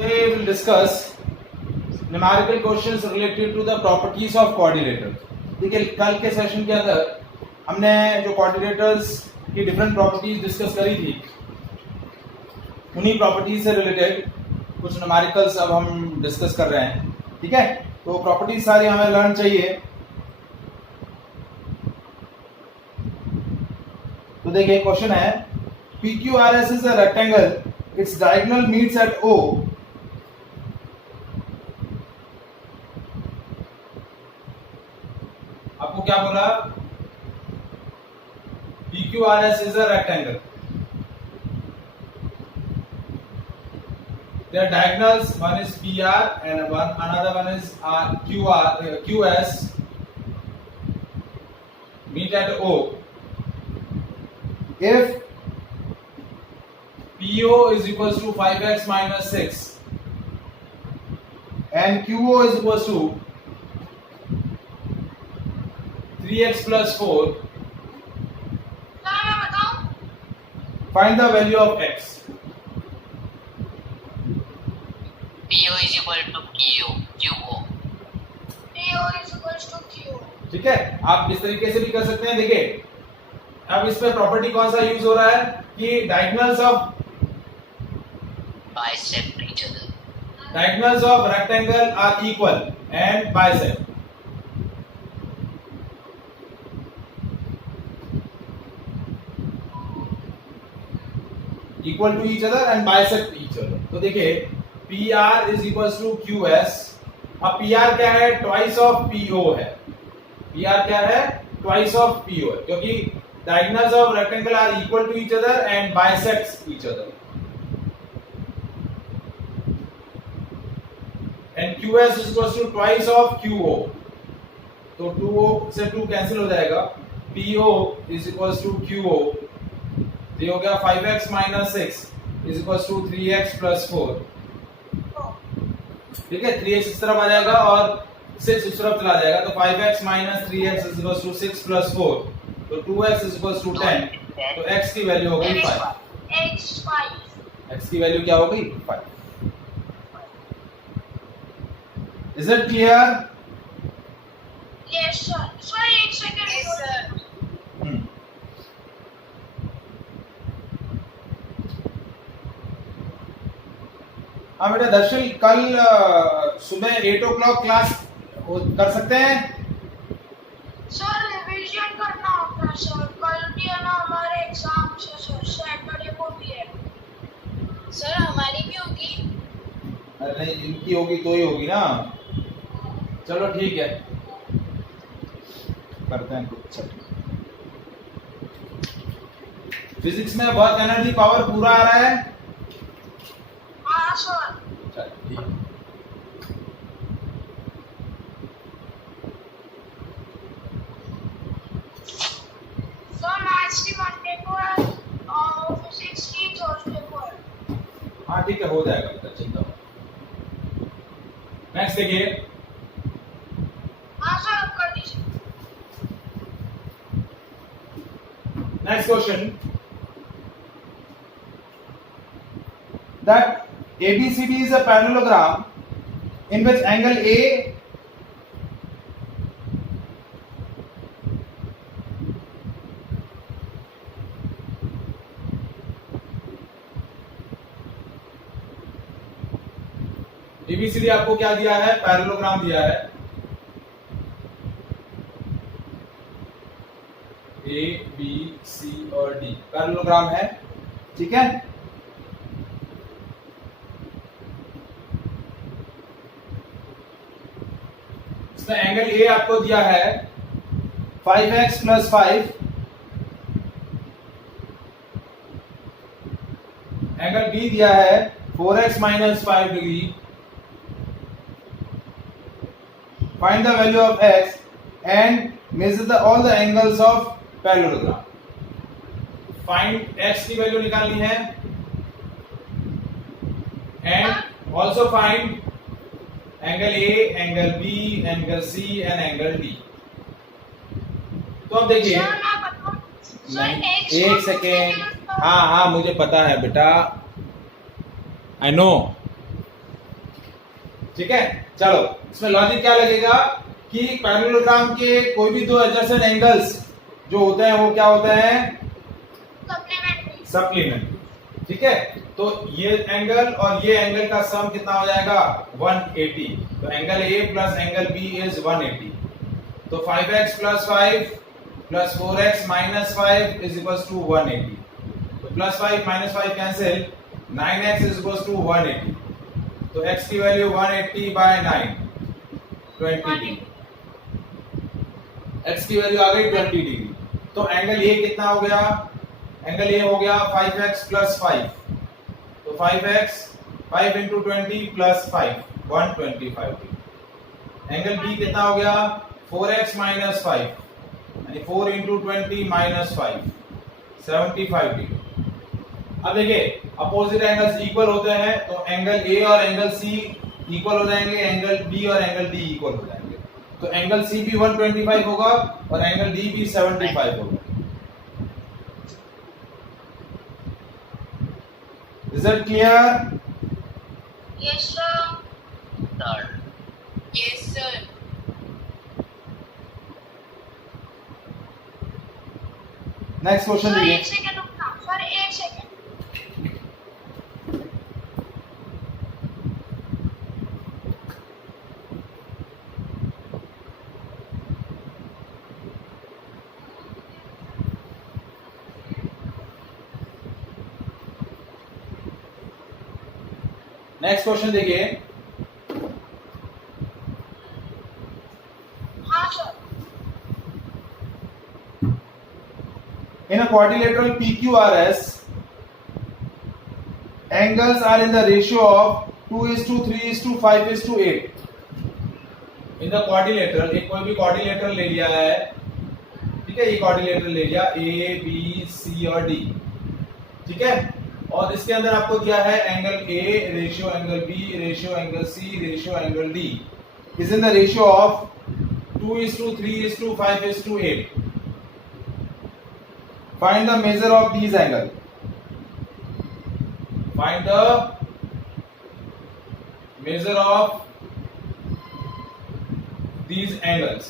we will discuss numerical questions related to the properties of coordinators. देखिए कल के session के अंदर हमने जो कोऑर्डिनेटर्स की डिफरेंट प्रॉपर्टीज डिस्कस करी थी, उन्हीं प्रॉपर्टीज से रिलेटेड कुछ न्यूमेरिकल्स अब हम डिस्कस कर रहे हैं. ठीक है, तो प्रॉपर्टीज सारी हमें लर्न चाहिए. तो देखिए क्वेश्चन है PQRS is a rectangle, its diagonal meets at O. आपको क्या बोला? PQRS is a rectangle. Their diagonals, one is PR and another one is QS, meet at O. If PO is equals to 5x minus 6 and QO is equals to 3x plus 4, find the value of x. PO is equal to QO. PO is equals to Q. ठीक है, आप इस तरीके से भी कर सकते हैं. देखिए अब इस पे प्रॉपर्टी कौन सा यूज हो रहा है कि diagonals of Bisect each other. diagonals of rectangle are equal and bisect. Equal to each other and bisect each other. तो देखिए PR is equals to QS. अब PR क्या है? Twice of PO है. PR क्या है? Twice of PO है, क्योंकि diagonals of rectangle are equal to each other and bisects each other. And QS is equals to twice of QO. तो 2O से 2 कैंसिल हो जाएगा. PO is equals to QO. ये हो गया 5x minus 6 is equals to 3x plus 4. ठीक है, 3x इस तरफ आ जाएगा और 6 इस तरफ चला जाएगा, तो 5x minus 3x is equals to 6 plus 4. तो 2x is equals to 10. तो x की वैल्यू हो गई 5. x की वैल्यू क्या हो गई? 5. Is it clear? Yes, sir. Sir, एक second. Yes, sir. हाँ बेटा दर्शन, कल सुबह 8 o'clock क्लास कर सकते हैं? सर रिवीजन करना होता है सर. कल भी है ना हमारे एग्जाम से सर, सैटरडे को भी है. सर हमारी भी होगी. अरे नहीं, इनकी होगी तो ही होगी ना. चलो ठीक है, करते हैं कुछ. फिजिक्स में बहुत एनर्जी पावर पूरा आ रहा है. हाँ सर. चल ठीक है. सर मैथ्स की मंडे को है और फिजिक्स की थर्सडे को है. हाँ ठीक है, हो जाएगा बेटा, चिंता मत. नेक्स्ट देखिए. हाँ सर कर दीजिए. Next question. That ABCD is a parallelogram in which angle A ABCD आपको क्या दिया है? पैरेललोग्राम दिया है. A, B, C और D पैरेललोग्राम है. ठीक है, इसमें एंगल A आपको दिया है 5x plus 5. एंगल B दिया है 4x minus 5 degree. Find the value of x and measure all the angles of parallelogram. Find x की वैल्यू निकालनी है and also find angle A, angle B, angle C and angle D. तो अब देखिए, एक second. हाँ हाँ मुझे पता है बेटा, आई नो. ठीक है, चलो इसमें लॉजिक क्या लगेगा कि पैरेललोग्राम के कोई भी दो एडजेसेंट एंगल्स जो होते हैं वो क्या होते हैं, सप्लीमेंट्री। सप्लीमेंट्री। ठीक है, तो ये एंगल और ये एंगल का सम कितना हो जाएगा 180। तो angle A plus angle B is 180। तो 5x plus 5 plus 4x minus 5 is equal to 180। तो plus 5 minus 5 cancel, 9x is equal to 180। तो x की वैल्यू 180 बाय 9 20 डिग्री। x की वैल्यू आ गई 20 डिग्री। तो एंगल ए कितना हो गया, एंगल ए हो गया 5x प्लस 5। तो 5x 5 into 20 plus 5 125 degree. Angle B कितना हो गया 4x माइनस 5 यानी 4 इंटू 20 माइनस 5 75 डिग्री। अब देखिए अपोजिट एंगल्स इक्वल होते हैं तो एंगल ए और एंगल सी इक्वल हो जाएंगे, एंगल बी और एंगल डी इक्वल हो जाएंगे। तो एंगल सी भी 125 होगा और एंगल डी भी 75 होगा। Is it clear? Yes sir। Sir. Yes sir। Next question sir देखिए। एक सेकंड रुकना, सर एक सेकंड। नेक्स्ट क्वेश्चन देखिए। हाँ sir. In a quadrilateral PQRS, angles are in the ratio of 2:3:5:8. In the quadrilateral, एक कोई भी quadrilateral ले लिया है, ठीक है, ये quadrilateral ले लिया A, B, C और D, ठीक है, और इसके अंदर आपको दिया है angle A ratio angle B ratio angle C ratio angle D is in the ratio of 2:3:5:8. Find the measure of these angles. Find the measure of these angles.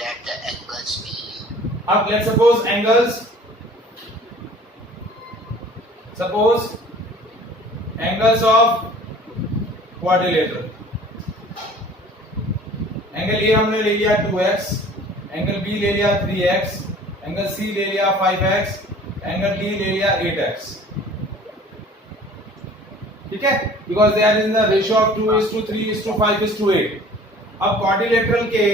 Let the angles be. Up, let's suppose angles. Suppose angles of quadrilateral. Angle A हमने ले लिया 2x, angle B ले लिया 3x, angle C ले लिया 5x, angle D ले लिया 8x, ठीक है, because they are in the ratio of 2:3:5:8। अब क्वाड्रिलेटरल के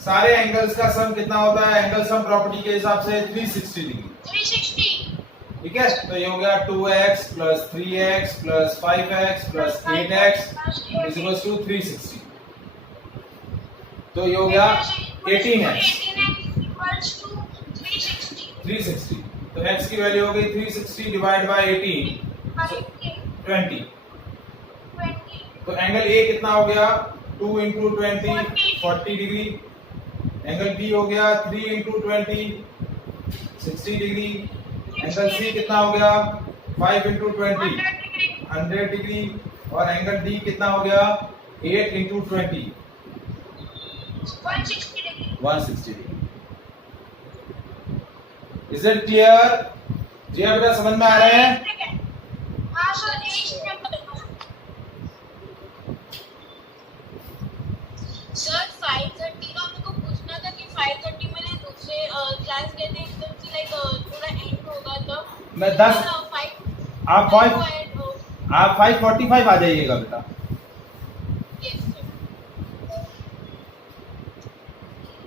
सारे एंगल्स का सम कितना होता है, एंगल सम प्रॉपर्टी के हिसाब से 360 डिग्री। 360। ठीक है, तो ये हो गया 2x plus 3x plus 5x plus 8x is equal to 360। तो ये हो गया 18x 360। तो x की वैल्यू हो गई 360 डिवाइड बाय 18 20। तो एंगल A कितना हो गया 2 इंटू 20 40 डिग्री। एंगल B हो गया 3 इंटू 20 60 डिग्री। एंगल C कितना हो गया 5 इंटू 20 100 डिग्री। और एंगल D कितना हो गया 8 into 20 160 degree. Is it clear? जी हाँ बेटा, समझ में आ रहे हैं? हाँ सर, एक सेकंड। सर 5:30 का मेरे को पूछना था कि 5:30 मैंने दूसरे क्लास गए थे एकदम से लाइक थोड़ा एंड होगा तो मैं 10 आप 5:45 आ जाइएगा बेटा। Yes sir.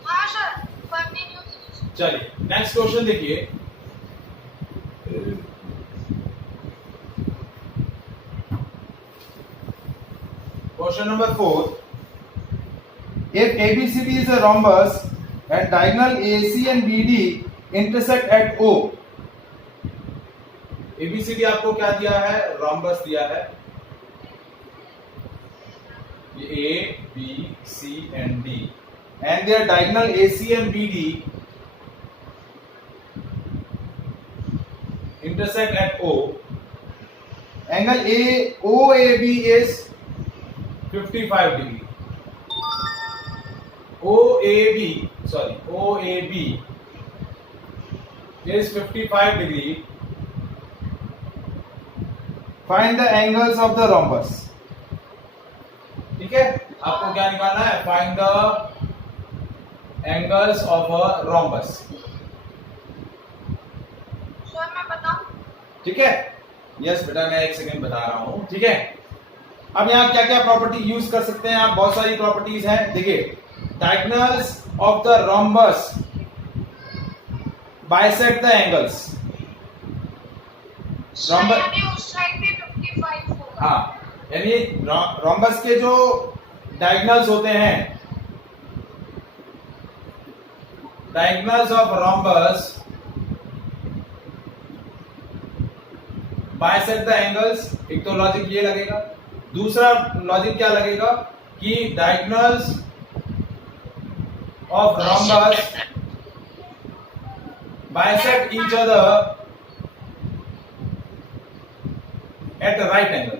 हाँ सर, कंटिन्यू कीजिए। चलिए नेक्स्ट क्वेश्चन देखिए। Question number 4। If ABCD is a rhombus and diagonal AC and BD intersect at O, ABCD आपको क्या दिया है, rhombus दिया है, ये A, B, C and D, and their diagonal AC and BD intersect at O, angle A OAB is 55 degree. OAB is 55 degree. Find the angles of the rhombus. ठीक है, आपको क्या निकालना है? Find the angles of a rhombus. Sir मैं बताऊं? ठीक है, यस बेटा, मैं एक सेकंड बता रहा हूं। ठीक है, अब यहाँ क्या क्या प्रॉपर्टी यूज कर सकते हैं आप? बहुत सारी प्रॉपर्टीज हैं। देखिए, diagonals of the rhombus bisect the angles. Sir यानी उस साइड पे 55 होगा। हाँ, यानी रोम्बस के जो डायगोनल्स होते हैं, diagonals of rhombus bisect the angles. एक तो लॉजिक ये लगेगा। दूसरा लॉजिक क्या लगेगा कि diagonals of rhombus bisect each other at the right angle.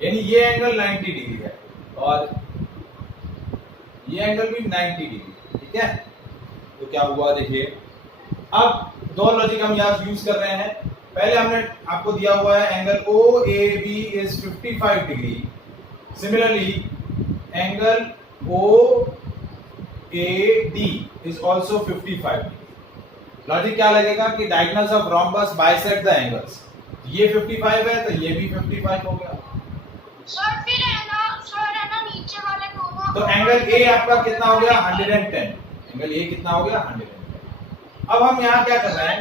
यानी ये एंगल 90 डिग्री है और ये एंगल भी 90 डिग्री। ठीक है, तो क्या हुआ देखिए, अब दो लॉजिक हम यहाँ यूज कर रहे हैं। पहले हमने आपको दिया हुआ है angle OAB is 55 degree. Similarly angle OAD is also 55 degree. Logic क्या लगेगा कि diagonals of rhombus bisect the angles. ये 55 है तो ये भी 55 हो गया। सर फिर है ना नीचे वाले दोनों। तो एंगल ए आपका कितना हो गया? 110। एंगल ए कितना हो गया? 110। अब हम यहाँ क्या कर रहे हैं,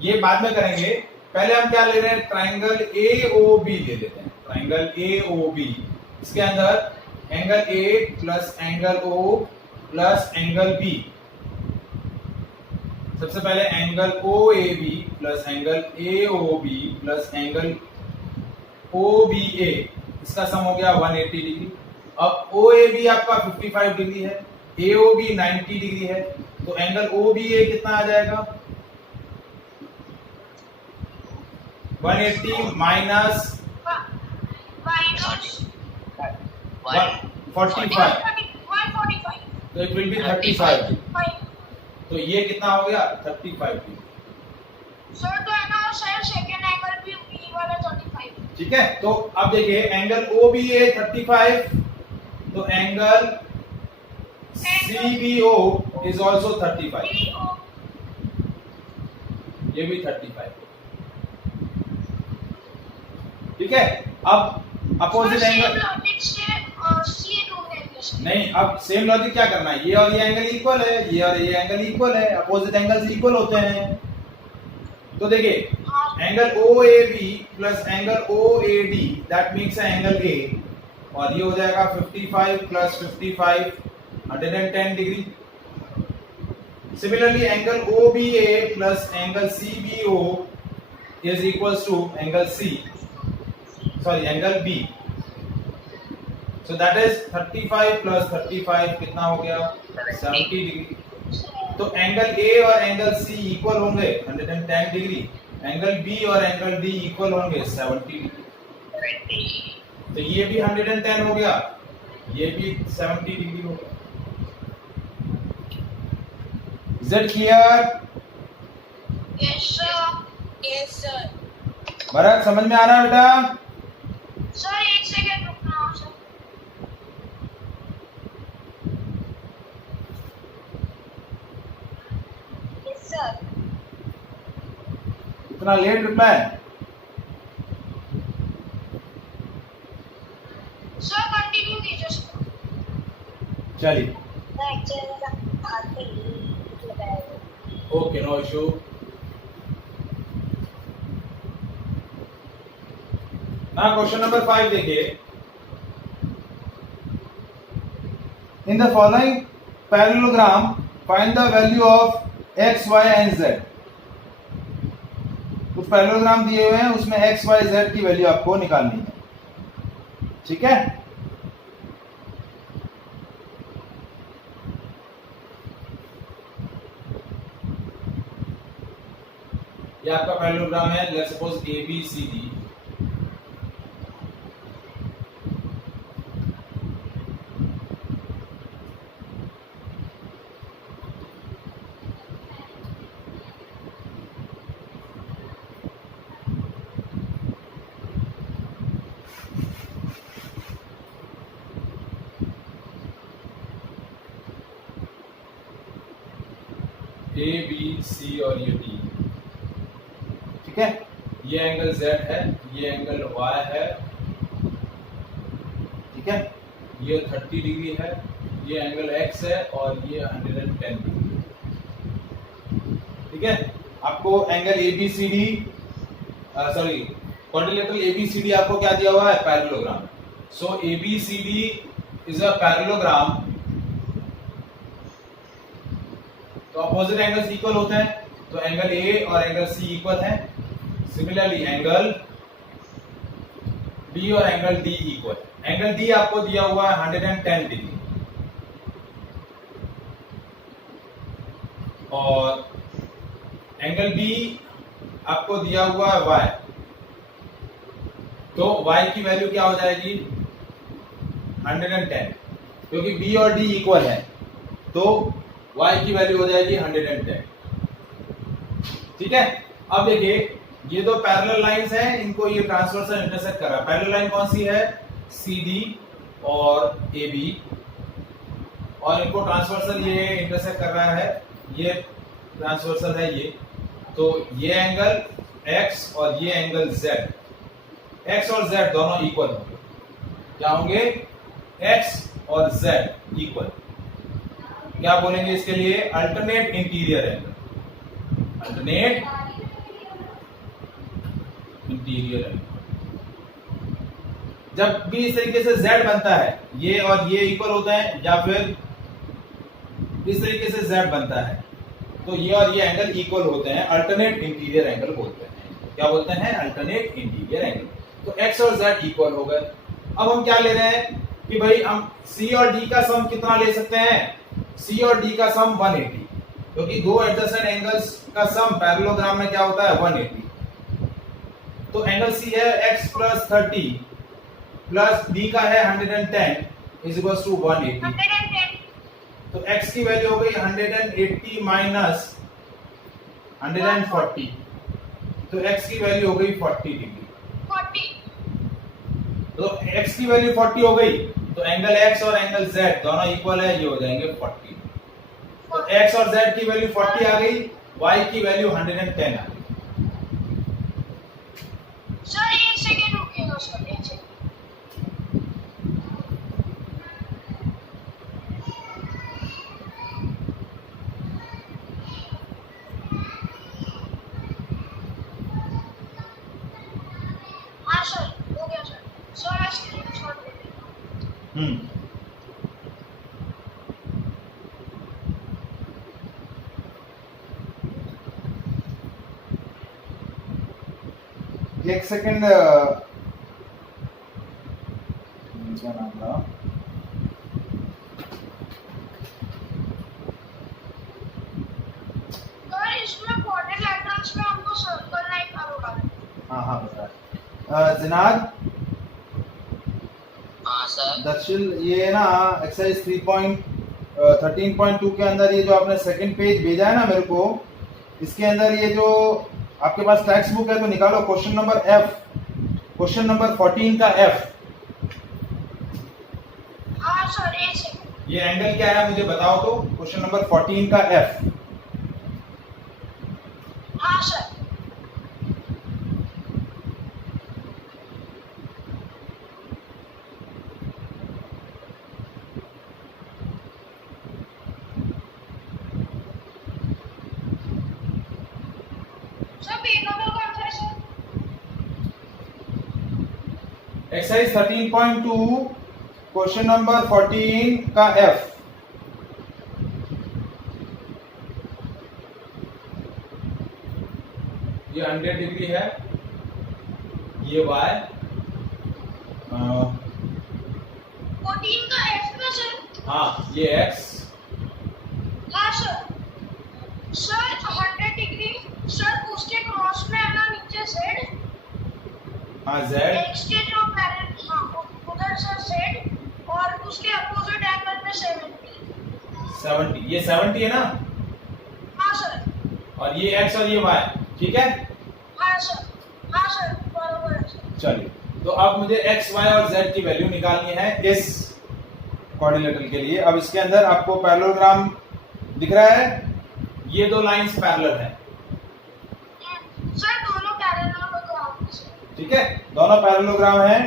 ये बाद में करेंगे। पहले हम क्या ले रहे हैं? ट्राइंगल AOB ले लेते हैं। ट्राइंगल AOB, इसके अंदर angle A plus angle O plus angle B। सबसे पहले angle OAB plus angle AOB plus angle OBA, इसका सम हो गया 180 डिग्री। अब OAB आपका 55 डिग्री है, AOB 90 डिग्री है, तो एंगल OBA कितना आ जाएगा? 180 माइनस 45, तो इट विल बी 35। तो ये कितना हो गया? 35 डिग्री। सर तो है ना सर सेकंड एंगल भी बी वाला 35। ठीक है, तो अब देखिए एंगल OBA 35, तो एंगल CBO इज आल्सो 35, ये भी 35। ठीक है, अब अपोजिट एंगल नहीं, अब सेम लॉजिक क्या करना है? ये और ये एंगल इक्वल है, ये और ये एंगल इक्वल है, अपोजिट एंगल्स इक्वल होते हैं। तो देखिए angle OAB plus angle OAD that makes angle A, और ये हो जाएगा 55 प्लस 55 110 डिग्री। Similarly angle OBA plus angle CBO is equals to angle angle B। So that is 35 plus 35 कितना हो गया? 70 डिग्री। तो एंगल A और एंगल C इक्वल होंगे 110 डिग्री, एंगल B और एंगल D इक्वल होंगे 70 डिग्री। तो ये भी 110 हो गया, ये भी 70 डिग्री हो गया। Is that clear? Yes sir. Bharat समझ में आ रहा है बेटा? सर एक सेकंड रुकना सर। सर इतना लेट रिप्लाई? सर कंटिन्यू कीजिए सर। चलिए, ओके, नो इशू। ना क्वेश्चन नंबर 5 देखिए, in the following parallelogram find the value of x, y and z। कुछ पैरेललोग्राम दिए हुए हैं, उसमें x, y, z की वैल्यू आपको निकालनी है। ठीक है, ये आपका पैरेललोग्राम है, let's suppose ABCD। A B C और ये D, ठीक है। ये एंगल Z है, ये एंगल Y है, ठीक है। ये 30 डिग्री है, ये एंगल X है और ये 110 डिग्री है, ठीक है। आपको angle ABCD sorry quadrilateral ABCD आपको क्या दिया हुआ है? Parallelogram. So ABCD is a parallelogram. तो अपोजिट एंगल्स इक्वल होते हैं, तो एंगल A और एंगल C इक्वल है। सिमिलरली एंगल B और angle D equal. Angle D आपको दिया हुआ है 110 डिग्री और एंगल B आपको दिया हुआ है Y। तो Y की वैल्यू क्या हो जाएगी? 110, क्योंकि B और D इक्वल है तो Y की वैल्यू हो जाएगी 110, ठीक है। अब देखिए ये दो पैरेलल लाइंस हैं, इनको ये ट्रांसवर्सल इंटरसेक्ट कर रहा है। पैरेलल लाइन कौन सी है? CD और AB, और इनको ट्रांसवर्सल ये इंटरसेक्ट कर रहा है, ये ट्रांसवर्सल है ये। तो ये एंगल X और ये एंगल Z, X और Z दोनों इक्वल होंगे। क्या होंगे? X और Z इक्वल। क्या बोलेंगे इसके लिए? Alternate interior angle, alternate interior angle. जब भी इस तरीके से Z बनता है, ये और ये इक्वल होते हैं, या फिर इस तरीके से Z बनता है, तो ये और ये एंगल इक्वल होते हैं, अल्टरनेट इंटीरियर एंगल बोलते हैं। क्या बोलते हैं? Alternate interior angle. तो X और Z इक्वल हो गए। अब हम क्या ले रहे हैं कि भाई हम C और D का सम कितना ले सकते हैं? C और D का सम 180, क्योंकि दो एडजेसेंट एंगल्स का सम पैरेललोग्राम में क्या होता है? 180। तो एंगल C है x प्लस 30 प्लस D का है 110 इज इक्वल टू 180। 110। तो x की वैल्यू हो गई 180 माइनस 140, तो x की वैल्यू हो गई 40 डिग्री। 40। तो x की वैल्यू 40 हो गई, तो एंगल x और एंगल z दोनों इक्वल है, ये हो जाएंगे 40। तो x और z की वैल्यू 40 आ गई, y की वैल्यू 110 आ गई। सर एक सेकंड रुकिएगा सर, एक सेकंड। हाँ सर, हो गया सर। सर मैं स्क्रीनशॉट ले लेता हूँ। एक सेकंड नाम था सर इसमें क्वाड्रिलेटरल्स में हमको सर्कल नहीं करोगा। हाँ बता जिनाद हाँ सर। दर्शिल, ये ना एक्सरसाइज 13.2 के अंदर ये जो आपने सेकंड पेज भेजा है ना मेरे को, इसके अंदर ये जो आपके पास टेक्स्ट बुक है तो निकालो question number F, question number 14 का F। हाँ सर एक सेकंड। ये एंगल क्या है मुझे बताओ तो, क्वेश्चन नंबर 14 का F। हाँ सर। एक्सरसाइज 13.2 क्वेश्चन नंबर 14 का F। ये 100 डिग्री है, ये Y 14 का F में सर। हाँ ये X। हाँ सर। सर 100 डिग्री सर उसके क्रॉस नीचे जेड, हाँ जेड, एक्स के जो पैरेलल, हाँ उधर सर जेड और उसके अपोजिट एंगल पे 70। ये 70 है ना, हाँ सर। और ये एक्स और ये वाई, ठीक है। हाँ सर, हाँ सर, बराबर है सर। चलिए, तो अब मुझे एक्स वाई और जेड की वैल्यू निकालनी है इस क्वाड्रिलेटरल के लिए। अब इसके अंदर आपको पैरेललोग्राम दिख रहा है, ये दो लाइंस पैरेलल हैं, सर दोनों पैरेललोग्राम हैं सर। ठीक है, दोनों पैरेललोग्राम हैं,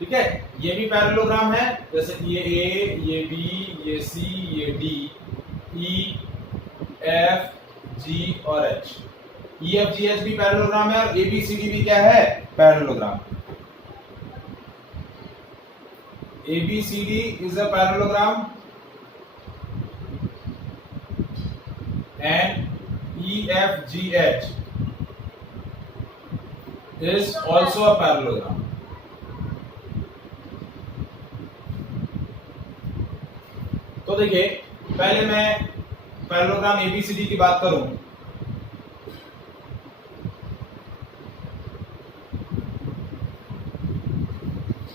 ठीक है। ये भी पैरेललोग्राम है, जैसे ये ए, ये बी, ये सी, ये डी, ई, एफ, जी और H. E F G H भी पैरेललोग्राम है, और ए बी सी डी भी क्या है, parallelogram. A B C D is a parallelogram and EFGH is also a parallelogram. तो देखिए, पहले मैं पैरेललोग्राम ABCD की बात करूं,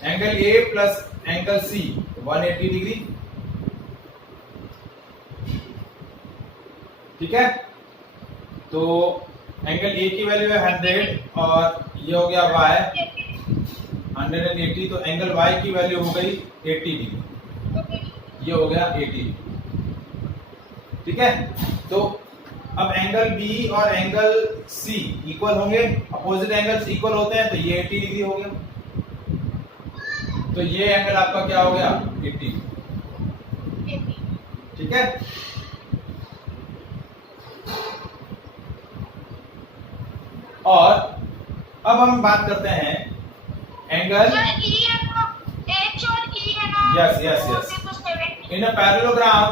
angle A plus angle C 180 degree, ठीक है। तो एंगल ए की वैल्यू है 100 और ये हो गया y 180, तो एंगल y की वैल्यू हो गई 80 डिग्री, ये हो गया 80, ठीक है। तो अब एंगल B और एंगल C इक्वल होंगे, अपोजिट एंगल्स इक्वल होते हैं, तो ये 80 डिग्री हो गया, तो ये एंगल आपका क्या हो गया, 80, ठीक है। और अब हम बात करते हैं एंगल, H और E है ना, यस यस यस, तो 70। In a parallelogram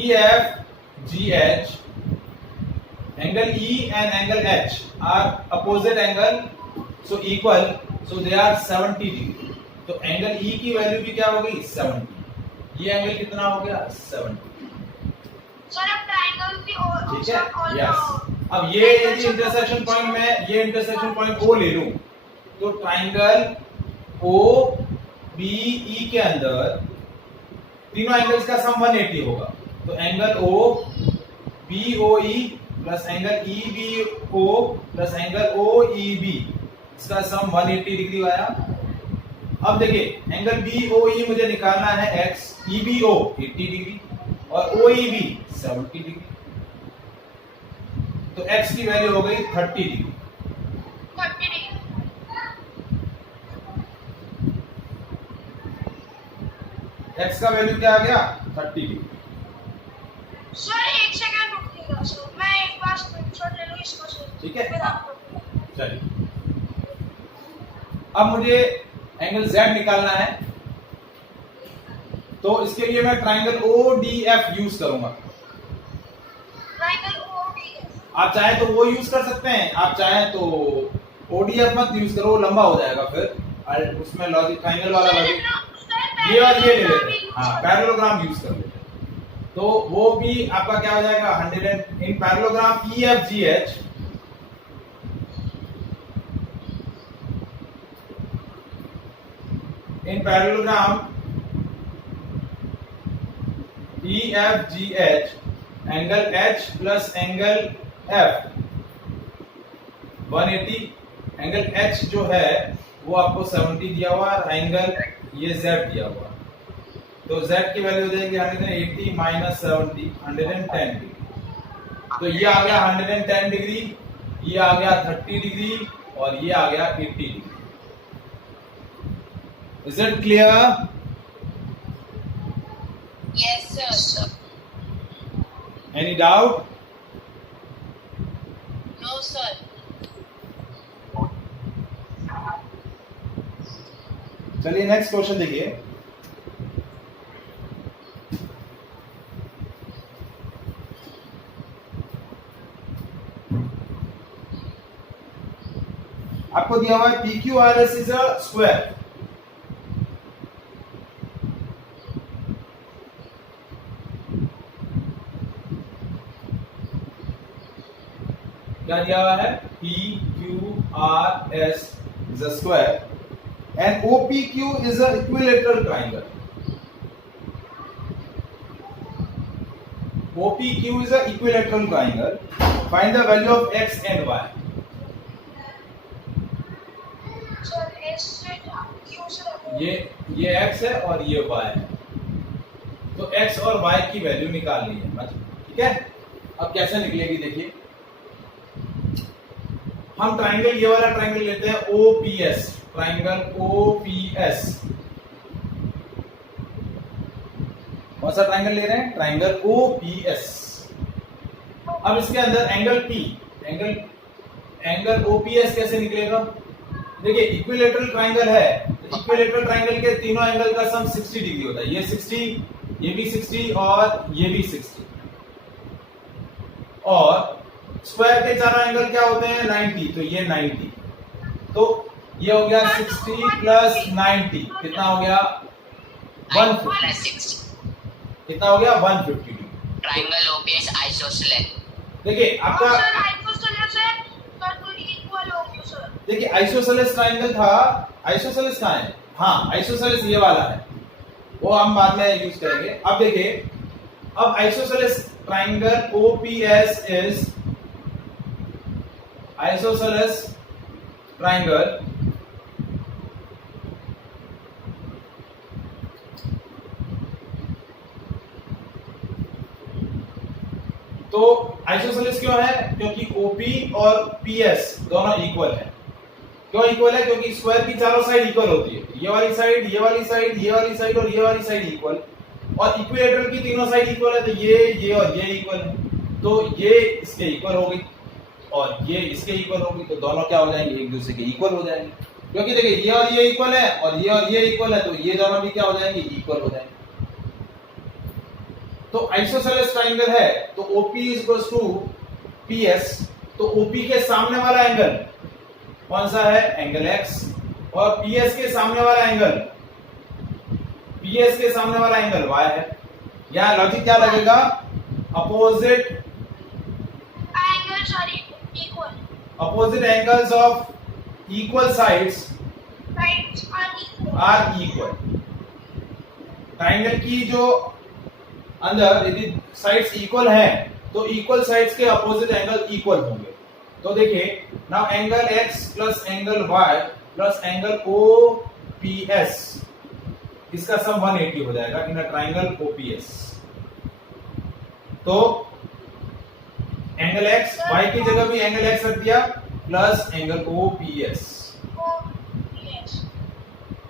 EFGH, angle E and angle H are opposite angle, so equal, so they are 70 degree. तो एंगल E की वैल्यू भी क्या हो गई, 70, ये एंगल कितना हो गया, 70, सर अब ट्रायंगल की और ठीक है, यस। अब ये यदि इंटरसेक्शन पॉइंट में ये इंटरसेक्शन पॉइंट O ले लूं, तो ट्रायंगल OBE के अंदर तीनों एंगल्स का सम 180 होगा, तो angle OBOE plus angle EBO plus angle OEB, इसका सम 180 डिग्री आया। अब देखिए, एंगल BOE मुझे निकालना है x, EBO 80 डिग्री और OEB 70 डिग्री, तो x की वैल्यू हो गई 30 डिग्री, 30 डिग्री। x का वैल्यू क्या आ गया, 30 डिग्री। सर एक सेकंड रुकिएगा सर, मैं एक बार स्क्रीनशॉट ले लूं इसको सर, ठीक है। फिर आपको। चलिए, अब मुझे एंगल Z निकालना है, तो इसके लिए मैं ट्रायंगल ODF यूज करूंगा। ट्रायंगल ODF, आप चाहे तो वो यूज कर सकते हैं, आप चाहे तो ODF मत यूज करो, लंबा हो जाएगा फिर, और उसमें लॉजिक ट्रायंगल वाला लॉजिक, ये और ये ले लेते हैं, हाँ पैरेललोग्राम यूज कर लेते हैं, तो वो भी आपका क्या हो जाएगा, 100 इन parallelogram EFGH in parallelogram EFGH, angle H plus angle F 180, angle H जो है वो आपको 70 दिया हुआ है, एंगल ये Z दिया हुआ है, तो Z की वैल्यू हो जाएगी 180 माइनस 70 110 डिग्री, तो ये आ गया 110 डिग्री, ये आ गया 30 डिग्री और ये आ गया 80 degree. Is it clear? Yes, sir. Any doubt? No, sir. चलिए नेक्स्ट क्वेश्चन देखिए। आपको दिया हुआ है PQRS इज अ स्क्वायर, क्या दिया हुआ है PQRS is a square and OPQ is a equilateral triangle. OPQ is a equilateral triangle. Find the value of x and y. Sir S से क्यू से ये x है और ये y है, तो x और y की वैल्यू निकालनी है मतलब, ठीक है। अब कैसे निकलेगी देखिए, हम ट्राइंगल, ये वाला ट्राइंगल लेते हैं OPS, ट्राइंगल OPS। कौन सा ट्राइंगल ले रहे हैं? Triangle OPS। अब इसके अंदर एंगल P, एंगल OPS कैसे निकलेगा? देखिए इक्विलेटरल ट्राइंगल है, इक्विलेटरल ट्राइंगल के तीनों एंगल का सम 60 डिग्री होता है। ये 60, ये भी 60 और ये भी 60। और स्क्वायर के चारों एंगल क्या होते हैं? 90, तो ये 90। तो ये हो गया 60 प्लस 90, कितना हो गया? 150। कितना हो गया? 150 डिग्री। Triangle OPS isosceles. देखिए आपका, सर आइसोसेलेस है सर, तो इक्वल हो गया सर। देखिए आइसोसेलेस ट्राइंगल था, आइसोसेलेस कहाँ है? हाँ आइसोसेलेस ये वाला है, वो हम बाद में यूज करेंगे। अब देखिए, अब isosceles triangle OPS is isosceles triangle तो आइसोसेलेस क्यों है? क्योंकि OP और PS दोनों इक्वल है। क्यों इक्वल है? क्योंकि स्क्वायर की चारों साइड इक्वल होती है, ये वाली साइड, ये वाली साइड, ये वाली साइड और ये वाली साइड इक्वल, और इक्विलेटरल की तीनों साइड इक्वल है, तो ये और ये इक्वल है, तो ये इसके इक्वल हो गई और ये इसके इक्वल हो गई, तो दोनों क्या हो जाएंगे? एक दूसरे के इक्वल हो जाएंगे। क्योंकि देखिए ये और ये इक्वल है और ये इक्वल है, तो ये दोनों भी क्या हो जाएंगे? इक्वल हो जाएंगे। तो आइसोसेलेस ट्राइंगल है तो OP इक्वल्स टू PS, तो OP के सामने वाला एंगल कौन सा है? एंगल X, और PS के सामने वाला एंगल, PS के सामने वाला एंगल Y है। यहां लॉजिक क्या लगेगा? Opposite angles are equal, opposite angles of equal sides rights are equal. Triangle की जो अंदर यदि साइड्स इक्वल हैं तो इक्वल साइड्स के अपोजिट एंगल इक्वल होंगे। तो देखिए now angle X plus angle Y plus angle OPS, इसका सम 180 हो जाएगा इन अ ट्राइंगल OPS। तो एंगल X, Y की जगह भी एंगल X रख दिया प्लस एंगल OPS,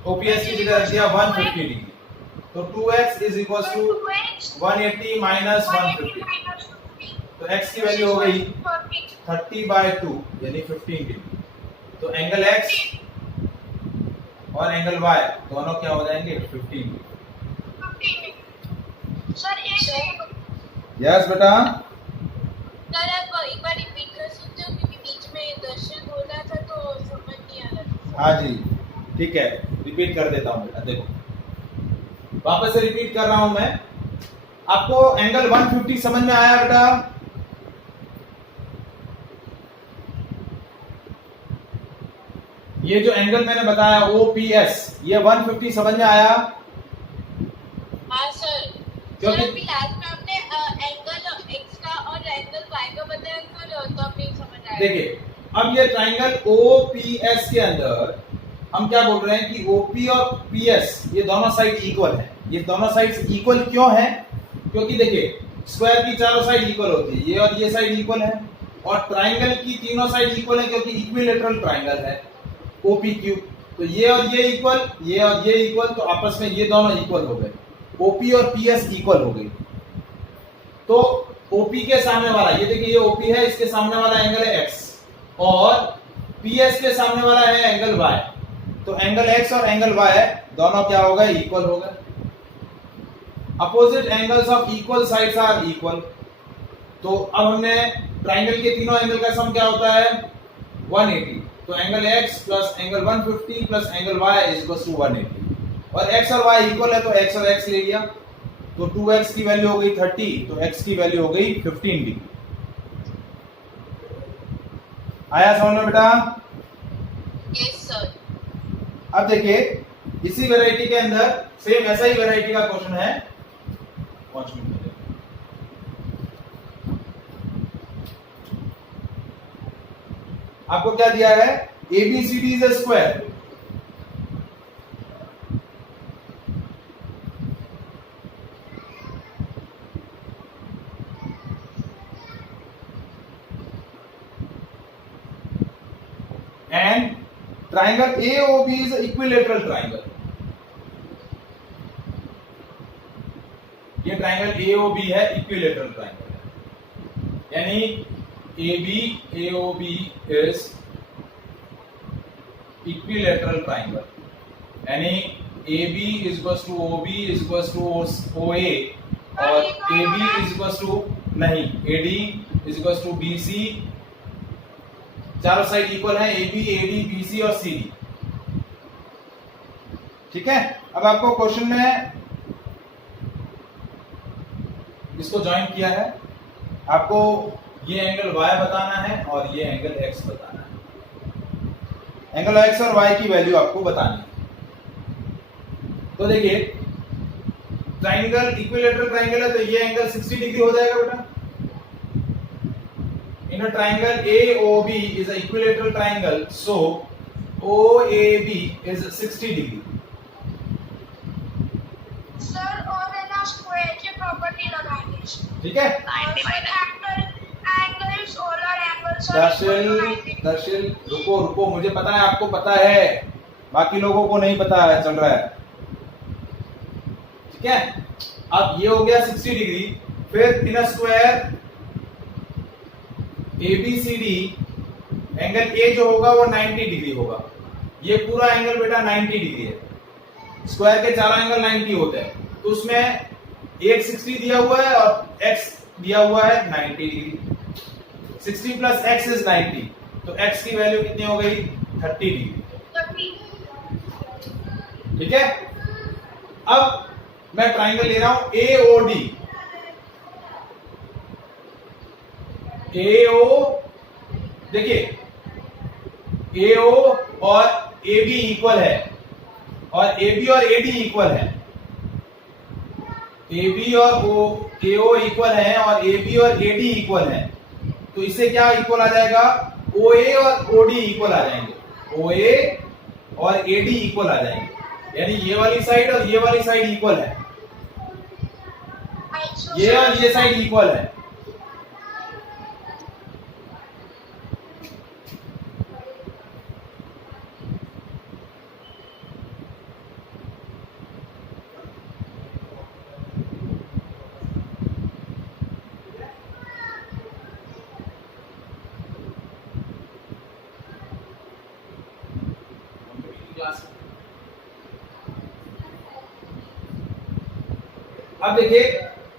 OPS की जगह रख दिया 150 डिग्री, तो 2x is equal to 180 minus 150, तो x की वैल्यू हो गई 30/2 यानी 15 डिग्री। तो एंगल x और एंगल y दोनों क्या हो जाएंगे? 15 डिग्री। सर एक यस बेटा, सर आप एक बार रिपीट कर सकते हो क्योंकि बीच में दर्शन बोला था तो समझ नहीं आ रहा। हाँ जी ठीक है, रिपीट कर देता हूँ बेटा। देखो वापस से रिपीट कर रहा हूं मैं, आपको एंगल 150 समझ में आया बेटा? ये जो एंगल मैंने बताया OPS, ये 150 समझ में आया? हाँ सर। क्योंकि अभी लास्ट में आपने एंगल x का और एंगल y का बताया सर, तो अब नहीं समझ आया। देखिए अब ये ट्राइंगल OPS के अंदर हम क्या बोल रहे हैं कि OP और PS ये दोनों साइड इक्वल है। ये दोनों साइड इक्वल क्यों है? क्योंकि देखिए स्क्वायर की चारों साइड इक्वल होती है, ये और ये साइड इक्वल है, और ट्राइंगल की तीनों साइड इक्वल है क्योंकि इक्विलेटरल ट्राइंगल है OPQ। तो ये और ये इक्वल, ये और ये इक्वल, तो आपस में ये दोनों इक्वल हो गए, OP और PS इक्वल हो गई। तो OP के सामने वाला, ये देखिए ये OP है, इसके सामने वाला एंगल है X, और PS के सामने वाला है एंगल Y। तो एंगल X और एंगल Y दोनों क्या हो गए? इक्वल हो गए। Opposite angles of equal sides are equal. तो अब हमने ट्राइंगल के तीनों एंगल का सम क्या होता है? 180। तो angle X plus angle 150 plus angle Y is equal to 180, और X और Y इक्वल है तो X और X ले लिया, तो 2x की वैल्यू हो गई 30, तो x की वैल्यू हो गई 15 डिग्री। आया समझ में बेटा? Yes sir. अब देखिए इसी वैरायटी के अंदर सेम ऐसा ही वैरायटी का क्वेश्चन है। 5 मिनट में आपको क्या दिया है? ABCD is a square. And triangle AOB is an equilateral triangle. ये ट्राइंगल AOB है, इक्विलेटरल ट्राइंगल है, यानी AB AOB is equilateral triangle, यानी AB is equals to OB is equals to OA और AB is equals to नहीं AD is equals to BC, चारों side equal है, AB AD BC और CD। ठीक है, अब आपको क्वेश्चन में इसको ज्वाइन किया है, आपको ये एंगल y बताना है और ये एंगल x बताना है। एंगल x और y की वैल्यू आपको बतानी है। तो देखिए ट्राइंगल इक्विलेटरल ट्राइंगल है तो ये एंगल 60 डिग्री हो जाएगा बेटा। In a triangle AOB is a equilateral triangle, so OAB is 60 degree. Sir और है ना स्क्वायर की प्रॉपर्टी लगाएंगे। ठीक है, दर्शिल रुको, मुझे पता है आपको पता है, बाकी लोगों को नहीं पता है, चल रहा है। ठीक है, अब ये हो गया 60 डिग्री। फिर in square ABCD angle A जो होगा वो 90 डिग्री होगा। ये पूरा एंगल बेटा 90 डिग्री है। स्क्वायर के चारों एंगल 90 होते हैं, तो उसमें एक 60 दिया हुआ है और x दिया हुआ है 90 डिग्री। 60 प्लस x इज 90, तो x की वैल्यू कितनी हो गई? 30 डिग्री। ठीक है, अब मैं ट्राइंगल ले रहा हूं AOD। AO देखिए AO और AB इक्वल है और AB और AD इक्वल है। AB और AO इक्वल है और AB और AD इक्वल है, तो इससे क्या इक्वल आ जाएगा? OA और OD इक्वल आ जाएंगे। OA और AD इक्वल आ जाएंगे, यानी ये वाली साइड और ये वाली साइड इक्वल है, ये और ये साइड इक्वल है। अब देखिए,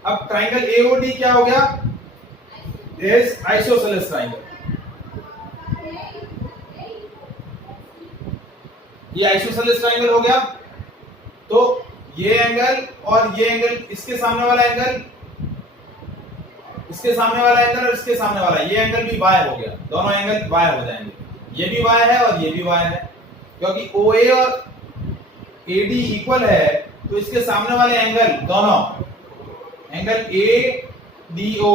अब ट्राइंगल AOD क्या हो गया? Is isosceles triangle. ये आइसोसेलेस ट्राइंगल हो गया, तो ये एंगल और ये एंगल, इसके सामने वाला एंगल, इसके सामने वाला एंगल और इसके सामने वाला, ये एंगल भी y हो गया। दोनों एंगल y हो जाएंगे। ये भी y है और ये भी y है, क्योंकि OA और AD इक्वल है, तो इसके सामने वाले एंगल दोनों, एंगल ADO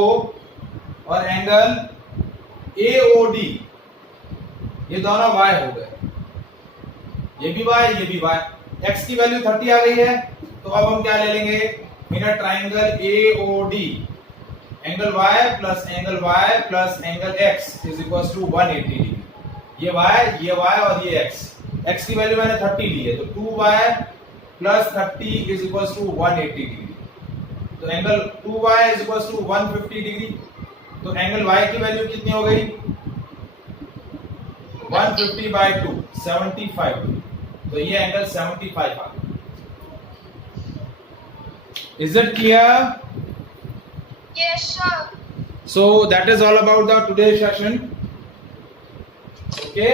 और एंगल AOD, ये दोनों y हो गए। ये भी y, ये भी y। x की वैल्यू 30 आ गई है, तो अब हम क्या ले लेंगे? In a triangle AOD angle y plus angle x is equal to 180 degree. ये y और ये x की वैल्यू मैंने 30 ली है, तो 2y plus 30 is equal to 180 degree. तो angle 2y is equal to 150 degree. तो एंगल y की वैल्यू कितनी हो गई? 150 बाय 2, 75 डिग्री। तो ये एंगल 75 आ गया। Is it clear? Yes, sir. So that is all about the today's session. Okay.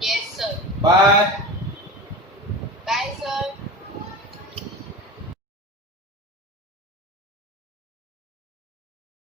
Yes, sir. Bye.